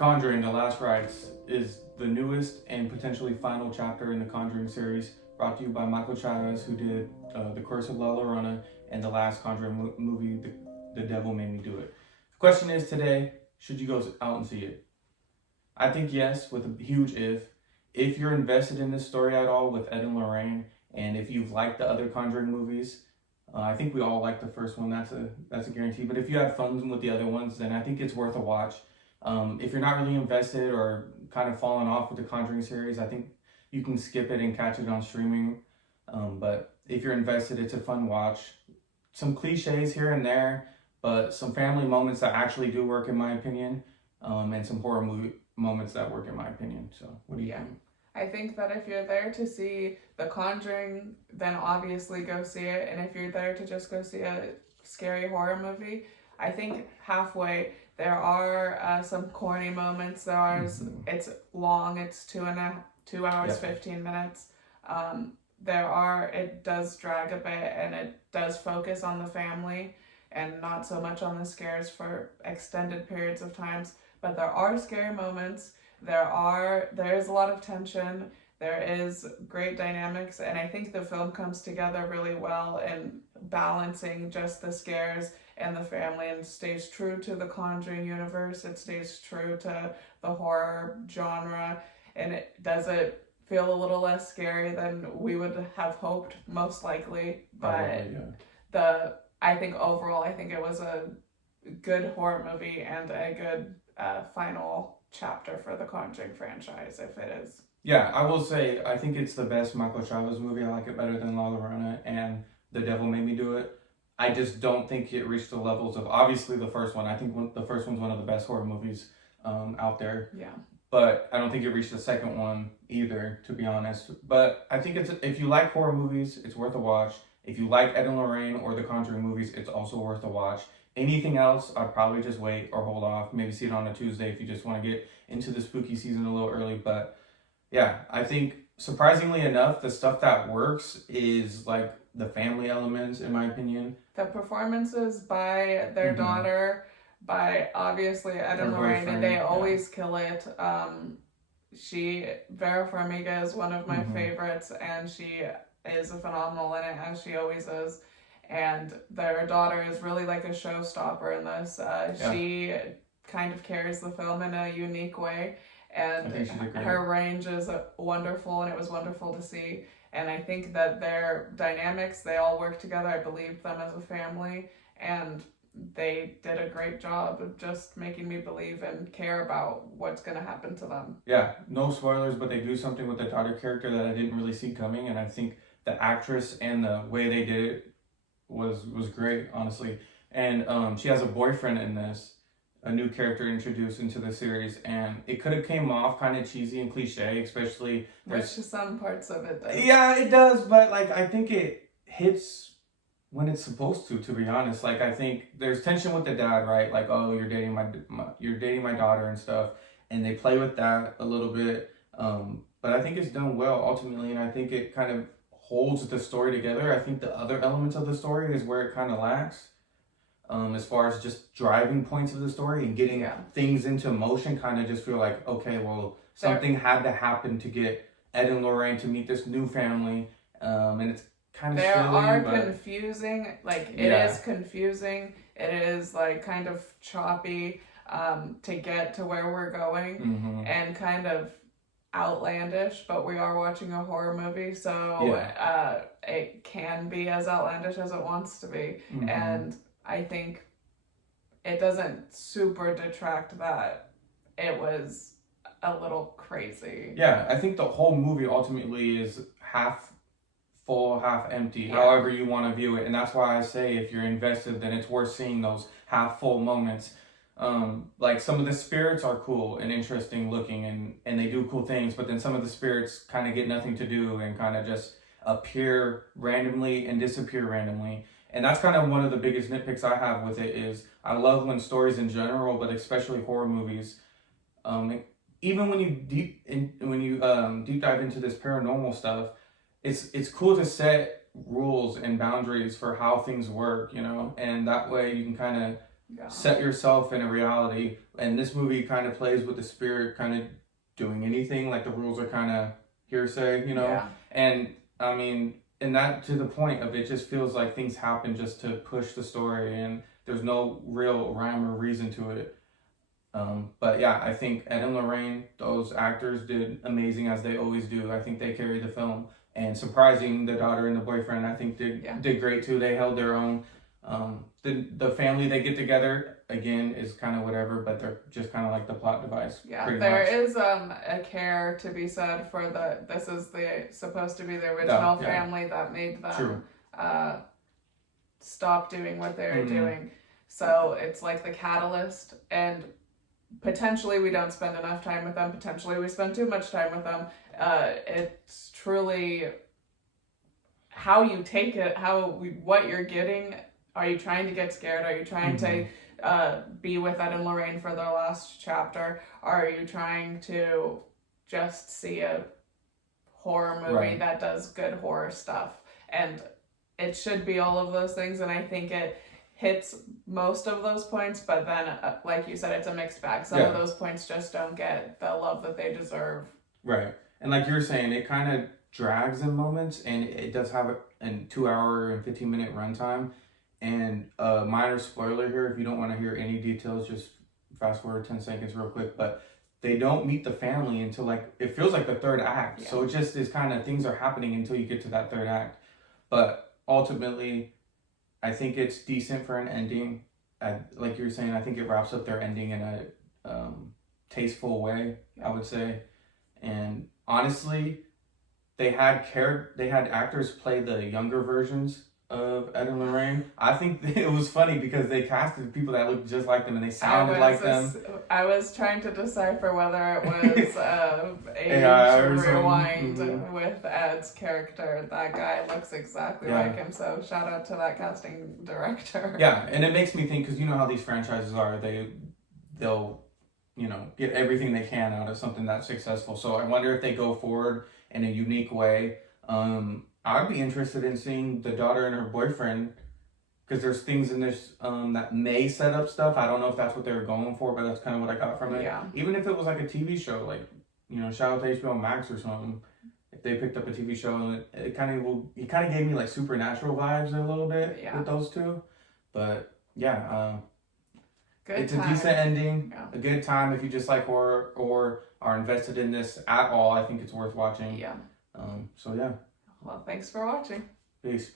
Conjuring: The Last Rites is the newest and potentially final chapter in the Conjuring series, brought to you by Michael Chavez, who did The Curse of La Llorona and the last Conjuring movie, the Devil Made Me Do It. The question is today, should you go out and see it? I think yes, with a huge if. If you're invested in this story at all with Ed and Lorraine, and if you've liked the other Conjuring movies, I think we all like the first one. That's a guarantee. But if you had fun with the other ones, then I think it's worth a watch. If you're not really invested or kind of falling off with the Conjuring series, I think you can skip it and catch it on streaming. But if you're invested, it's a fun watch. Some cliches here and there, but some family moments that actually do work in my opinion, and some horror movie moments that work in my opinion. So what do you think? I think that if you're there to see The Conjuring, then obviously go see it. And if you're there to just go see a scary horror movie, I think halfway there are some corny moments. It's long. It's 2 hours, 15 minutes. It does drag a bit, and it does focus on the family and not so much on the scares for extended periods of times. But there are scary moments. There is a lot of tension. There is great dynamics, and I think the film comes together really well in balancing just the scares and the family, and stays true to the Conjuring universe. It stays true to the horror genre, and it does it feel a little less scary than we would have hoped, most likely. But I think overall, I think it was a good horror movie and a good final chapter for the Conjuring franchise, if it is. Yeah, I will say, I think it's the best Michael Chavez movie. I like it better than La Llorona and The Devil Made Me Do It. I just don't think it reached the levels of, obviously, the first one. I think the first one's one of the best horror movies out there. Yeah. But I don't think it reached the second one either, to be honest. But I think if you like horror movies, it's worth a watch. If you like Ed and Lorraine or the Conjuring movies, it's also worth a watch. Anything else, I'd probably just wait or hold off. Maybe see it on a Tuesday if you just want to get into the spooky season a little early. But yeah, I think surprisingly enough, the stuff that works is like the family elements, in my opinion. The performances by their daughter, by obviously Ed and Lorraine, and they always kill it. Vera Farmiga is one of my favorites, and she is phenomenal in it, as she always is. And their daughter is really like a showstopper in this. She kind of carries the film in a unique way, and her range is wonderful, and it was wonderful to see. And I think that their dynamics, they all work together. I believed them as a family, and they did a great job of just making me believe and care about what's going to happen to them. Yeah, no spoilers, but they do something with the daughter character that I didn't really see coming, and I think the actress and the way they did it was great, honestly. And she has a boyfriend in this, a new character introduced into the series, and it could have came off kind of cheesy and cliche, especially which some parts of it does. Yeah, it does, but like I think it hits when it's supposed to be honest. Like I think there's tension with the dad, right? Like, oh, you're dating my daughter and stuff, and they play with that a little bit. But I think it's done well ultimately, and I think it kind of holds the story together. I think the other elements of the story is where it kind of lacks, as far as just driving points of the story and getting things into motion. Kind of just feel like, okay, well, something had to happen to get Ed and Lorraine to meet this new family, and it's kind of confusing. Like it is confusing. It is like kind of choppy to get to where we're going, and kind of outlandish, but we are watching a horror movie, so it can be as outlandish as it wants to be. And I think it doesn't super detract that it was a little crazy. Yeah, I think the whole movie ultimately is half full, half empty, however you want to view it. And that's why I say if you're invested, then it's worth seeing those half full moments. Like some of the spirits are cool and interesting looking, and they do cool things, but then some of the spirits kind of get nothing to do and kind of just appear randomly and disappear randomly. And that's kind of one of the biggest nitpicks I have with it. Is I love when stories in general, but especially horror movies, even when you deep dive into this paranormal stuff, it's cool to set rules and boundaries for how things work, and that way you can kind of set yourself in a reality. And this movie kind of plays with the spirit, kind of doing anything. Like the rules are kind of hearsay, you know? Yeah. And I mean, and that to the point of it just feels like things happen just to push the story and there's no real rhyme or reason to it. But yeah, I think Ed and Lorraine, those actors did amazing as they always do. I think they carried the film. And surprising, the daughter and the boyfriend, I think did great too. They held their own. The family they get together again is kind of whatever, but they're just kind of like the plot device. Yeah, there is a care to be said for this is supposed to be the original family that made them stop doing what they were doing. So it's like the catalyst, and potentially we don't spend enough time with them. Potentially we spend too much time with them. It's truly how you take it, what you're getting. Are you trying to get scared? Are you trying to be with Ed and Lorraine for their last chapter? Are you trying to just see a horror movie that does good horror stuff? And it should be all of those things, and I think it hits most of those points, but then, like you said, it's a mixed bag. Some of those points just don't get the love that they deserve. Right. And like you're saying, it kind of drags in moments, and it does have a 2-hour and 15-minute runtime. And minor spoiler here, if you don't want to hear any details, just fast forward 10 seconds real quick. But they don't meet the family until like, it feels like the third act. So it just is kind of, things are happening until you get to that third act. But ultimately, I think it's decent for an ending. Like you were saying, I think it wraps up their ending in a tasteful way, I would say. And honestly, they had actors play the younger versions of Ed and Lorraine. I think it was funny because they casted people that looked just like them and they sounded like them. I was trying to decipher whether it was age rewind with Ed's character. That guy looks exactly like him, so shout out to that casting director. Yeah, and it makes me think, because you know how these franchises are, they'll get everything they can out of something that's successful. So I wonder if they go forward in a unique way. I'd be interested in seeing the daughter and her boyfriend, because there's things in this that may set up stuff. I don't know if that's what they were going for, but that's kind of what I got from it. Yeah. Even if it was like a TV show, like, shout out to HBO Max or something. If they picked up a TV show, it kind of gave me like Supernatural vibes a little bit with those two. But yeah, it's a decent ending, a good time if you just like horror or are invested in this at all. I think it's worth watching. Yeah. So yeah. Well, thanks for watching. Peace.